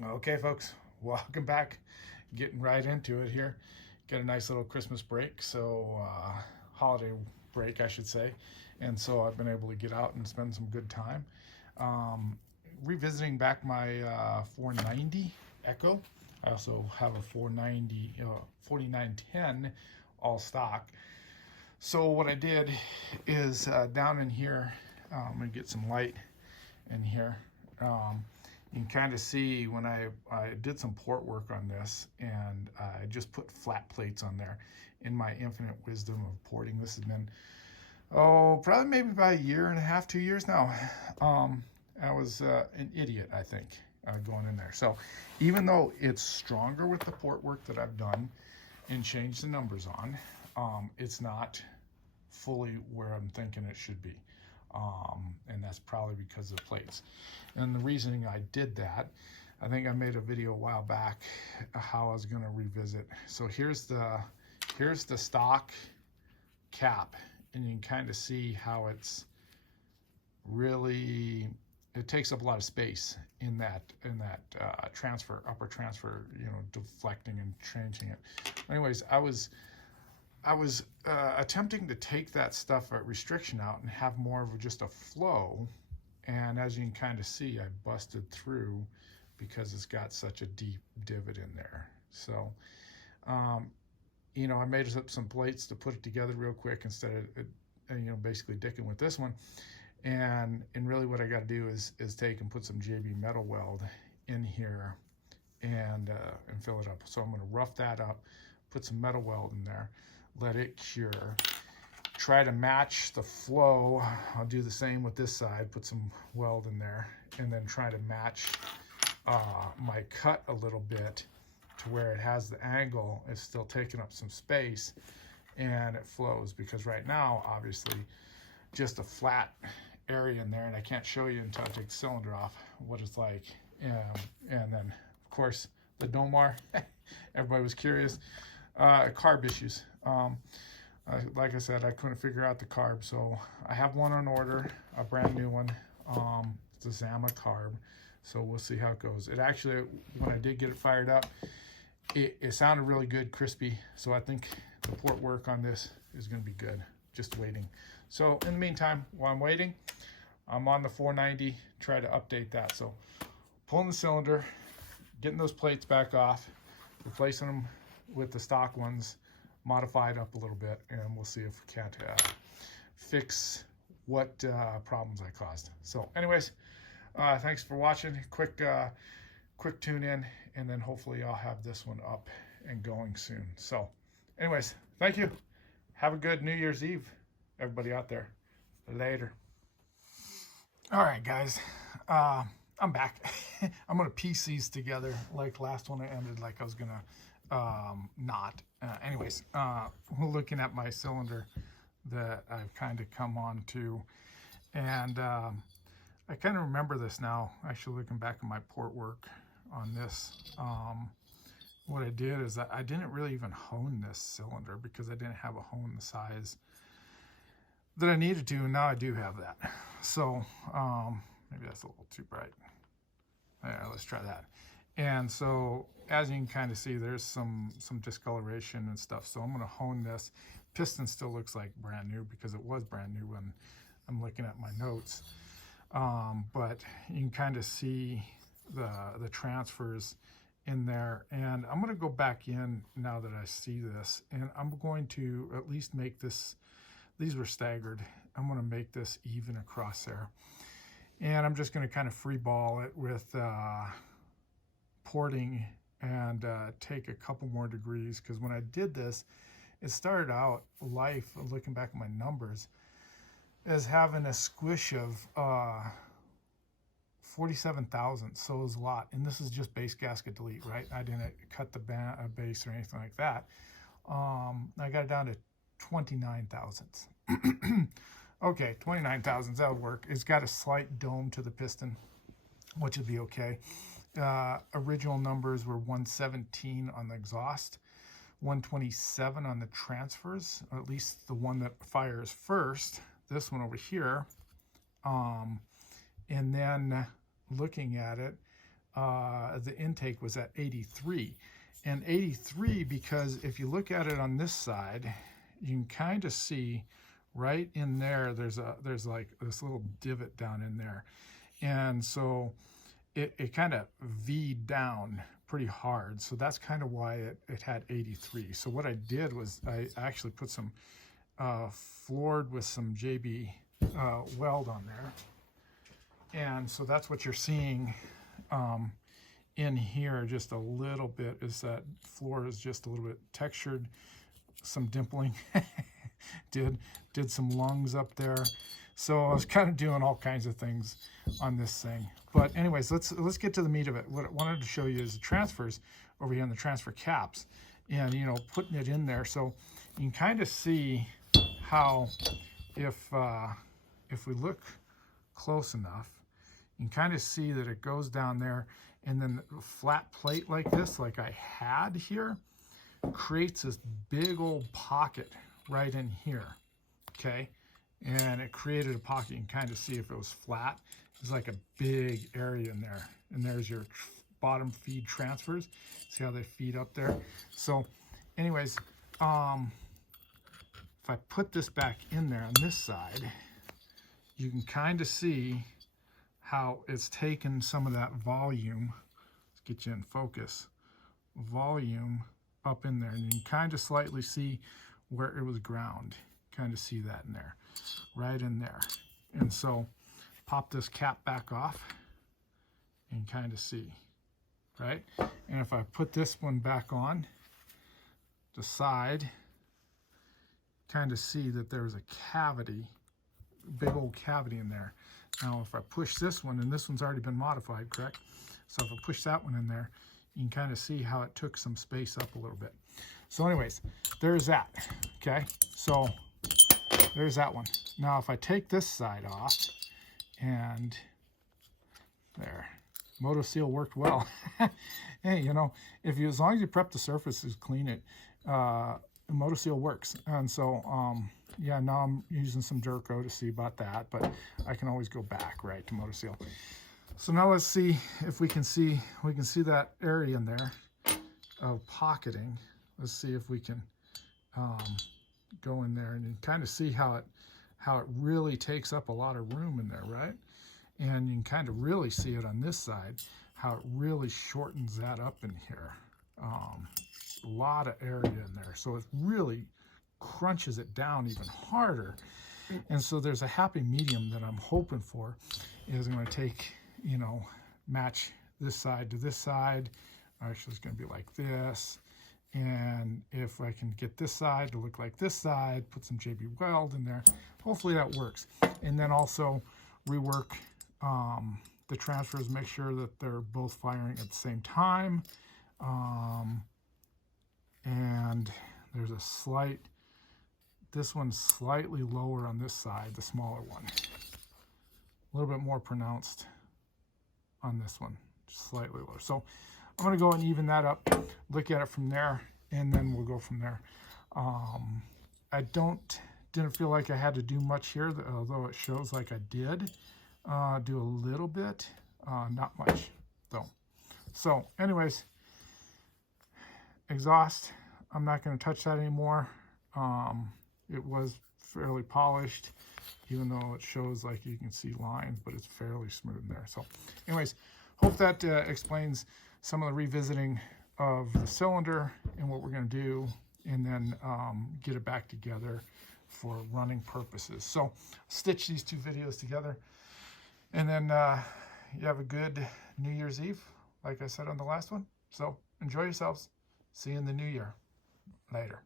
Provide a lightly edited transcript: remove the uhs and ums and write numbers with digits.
Okay, folks, welcome back. Getting right into it here. Got a nice little Christmas break, holiday break, I should say. And so I've been able to get out and spend some good time. Um, Revisiting back my 490 Echo. I also have a 490, 4910 all stock. So what I did is down in here, I'm going to get some light in here. You can kind of see when I did some port work on this, and I just put flat plates on there. In my infinite wisdom of porting, this has been, probably maybe about a year and a half, 2 years now. I was an idiot, I think, going in there. So even though it's stronger with the port work that I've done and changed the numbers on, it's not fully where I'm thinking it should be. And that's probably because of the plates. And the reasoning I did that, I think I made a video a while back how I was going to revisit. So here's the stock cap, and you can kind of see how it's really, it takes up a lot of space in that transfer, upper transfer, deflecting and changing it. Anyways, I was attempting to take that stuff at restriction out and have more of just a flow, and as you can kind of see, I busted through because it's got such a deep divot in there. So I made up some plates to put it together real quick instead of basically dicking with this one. And really what I got to do is take and put some JB Metal Weld in here and fill it up. So I'm going to rough that up, put some metal weld in there, let it cure, try to match the flow. I'll do the same with this side, put some weld in there, and then try to match my cut a little bit to where it has the angle, it's still taking up some space, and it flows. Because right now, obviously, just a flat area in there, and I can't show you until I take the cylinder off what it's like. And then, of course, the Domar, everybody was curious. Carb issues. Like I said, I couldn't figure out the carb, so I have one on order, a brand new one. It's a Zama carb, so we'll see how it goes. It actually, when I did get it fired up, it sounded really good, crispy, so I think the port work on this is going to be good. Just waiting. So in the meantime, while I'm waiting, I'm on the 490, try to update that. So pulling the cylinder, getting those plates back off, replacing them with the stock ones, modified up a little bit, and we'll see if we can't fix what problems I caused. So anyways, thanks for watching. Quick tune in, and then hopefully I'll have this one up and going soon. So anyways, thank you. Have a good New Year's Eve, everybody out there. Later. All right, guys. I'm back. I'm going to piece these together like last one I ended like I was going to not. Anyways, we're looking at my cylinder that I've kind of come on to. And I kind of remember this now, actually looking back at my port work on this. What I did is I didn't really even hone this cylinder because I didn't have a hone the size that I needed to, and now I do have that. So maybe that's a little too bright. There, let's try that. And so as you can kind of see, there's some discoloration and stuff. So I'm going to hone this. Piston still looks like brand new because it was brand new when I'm looking at my notes. But you can kind of see the transfers in there, and I'm going to go back in now that I see this, and I'm going to at least make this, these were staggered, I'm going to make this even across there, and I'm just going to kind of free ball it with porting and take a couple more degrees, because when I did this, it started out life, looking back at my numbers, as having a squish of 47 thousandths, so it was a lot. And this is just base gasket delete, right? I didn't cut the base or anything like that. I got it down to 29 thousandths. Okay, 29 thousandths, that would work. It's got a slight dome to the piston, which would be okay. Original numbers were 117 on the exhaust, 127 on the transfers, or at least the one that fires first, this one over here. And then looking at it, the intake was at 83. And 83 because if you look at it on this side, you can kind of see right in there, there's like this little divot down in there. And so it kind of V'd down pretty hard. So that's kind of why it had 83. So what I did was I actually put some floored with some JB weld on there. And so that's what you're seeing in here just a little bit, is that floor is just a little bit textured, some dimpling. did some lungs up there. So I was kind of doing all kinds of things on this thing. But anyways, let's get to the meat of it. What I wanted to show you is the transfers over here in the transfer caps, and you know, putting it in there so you can kind of see how if we look close enough, you can kind of see that it goes down there, and then a flat plate like this, like I had here, creates this big old pocket right in here, okay? And it created a pocket. You can kind of see if it was flat, it's like a big area in there. And there's your bottom feed transfers. See how they feed up there? So anyways, if I put this back in there on this side, you can kind of see how it's taken some of that volume. Let's get you in focus. Volume up in there, and you can kind of slightly see where it was ground. Kind of see that in there, right in there. And so pop this cap back off and kind of see, right? And if I put this one back on the side, kind of see that there's a cavity, big old cavity in there. Now if I push this one, and this one's already been modified, correct? So if I push that one in there, you can kind of see how it took some space up a little bit. So anyways, there's that, okay? So there's that one. Now if I take this side off, and there, MotoSeal worked well. Hey, you know, as long as you prep the surfaces, clean it, MotoSeal works. And so yeah, now I'm using some Durco to see about that, but I can always go back, right, to MotoSeal. So now let's see if we can see that area in there of pocketing. Let's see if we can go in there and you kind of see how it really takes up a lot of room in there, right? And you can kind of really see it on this side, how it really shortens that up in here. A lot of area in there. So it really crunches it down even harder. And so there's a happy medium that I'm hoping for is I'm going to take, you know, match this side to this side. Actually, it's going to be like this. And if I can get this side to look like this side, put some JB Weld in there, hopefully that works. And then also rework the transfers, make sure that they're both firing at the same time. And there's a slight, this one's slightly lower on this side, the smaller one. A little bit more pronounced on this one, just slightly lower. So I'm going to go and even that up, look at it from there, and then we'll go from there. I didn't feel like I had to do much here, although it shows like I did do a little bit, not much though. So anyways, exhaust, I'm not going to touch that anymore. It was fairly polished, even though it shows like you can see lines, but it's fairly smooth there. So anyways, hope that explains some of the revisiting of the cylinder and what we're going to do, and then get it back together for running purposes. So stitch these two videos together, and then you have a good New Year's Eve, like I said on the last one. So enjoy yourselves. See you in the new year. Later.